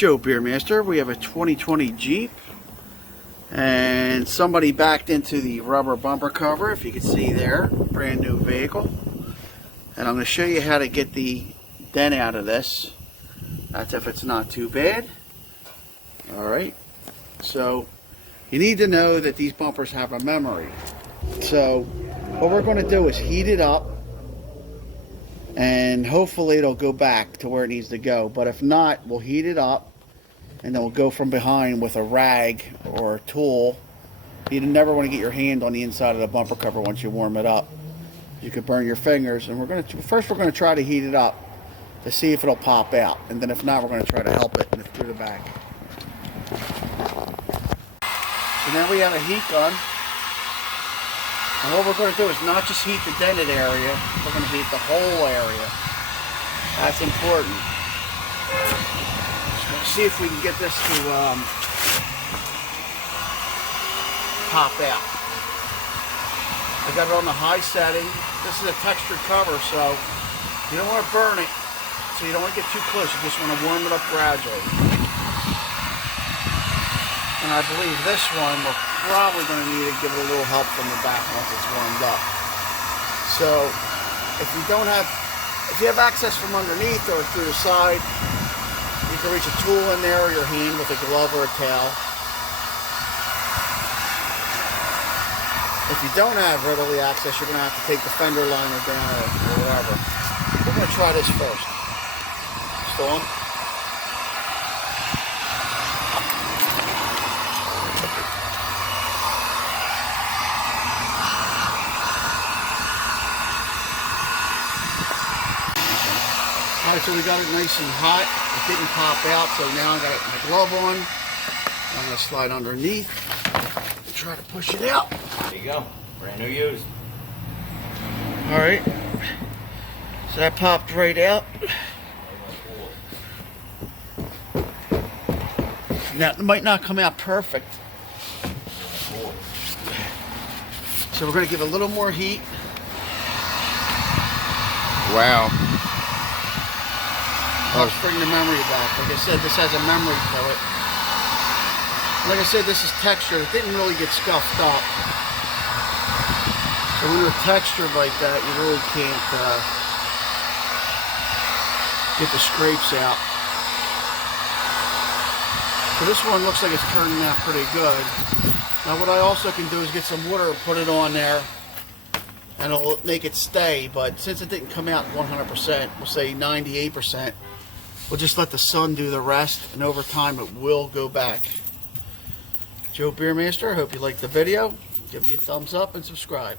Joe Beermaster. We have a 2020 Jeep, and somebody backed into the rubber bumper cover, if you can see there. Brand new vehicle. And I'm going to show you how to get the dent out of this. That's if it's not too bad. Alright, so you need to know that these bumpers have a memory. So what we're going to do is heat it up, and hopefully it'll go back to where it needs to go. But if not, we'll heat it up, and then we'll go from behind with a rag or a tool. You never want to get your hand on the inside of the bumper cover once you warm it up. You could burn your fingers. And we're going to try to heat it up to see if it'll pop out, and then if not, we're going to try to help it through the back. So now we have a heat gun. And what we're going to do is not just heat the dented area, we're going to heat the whole area. That's important. So let's see if we can get this to pop out. I got it on the high setting. This is a textured cover, so you don't want to burn it. So you don't want to get too close. You just want to warm it up gradually. And I believe this one we're probably going to need to give it a little help from the back once it's warmed up. So if you have access from underneath or through the side, you can reach a tool in there or your hand with a glove or a towel. If you don't have readily access, you're going to have to take the fender liner down or whatever. We're going to try this first. Still on? Alright, so we got it nice and hot. It didn't pop out, so now I got my glove on. I'm going to slide underneath and try to push it out. There you go. Brand new used. Alright. So that popped right out. Now, it might not come out perfect. So we're going to give it a little more heat. Wow. Let's bring the memory back. Like I said, this has a memory to it. Like I said, this is textured. It didn't really get scuffed up. So when they're textured like that, you really can't get the scrapes out. So this one looks like it's turning out pretty good. Now what I also can do is get some water and put it on there, and it'll make it stay. But since it didn't come out 100%, we'll say 98%, we'll just let the sun do the rest, and over time it will go back. Joe Beermaster, I hope you liked the video. Give me a thumbs up and subscribe.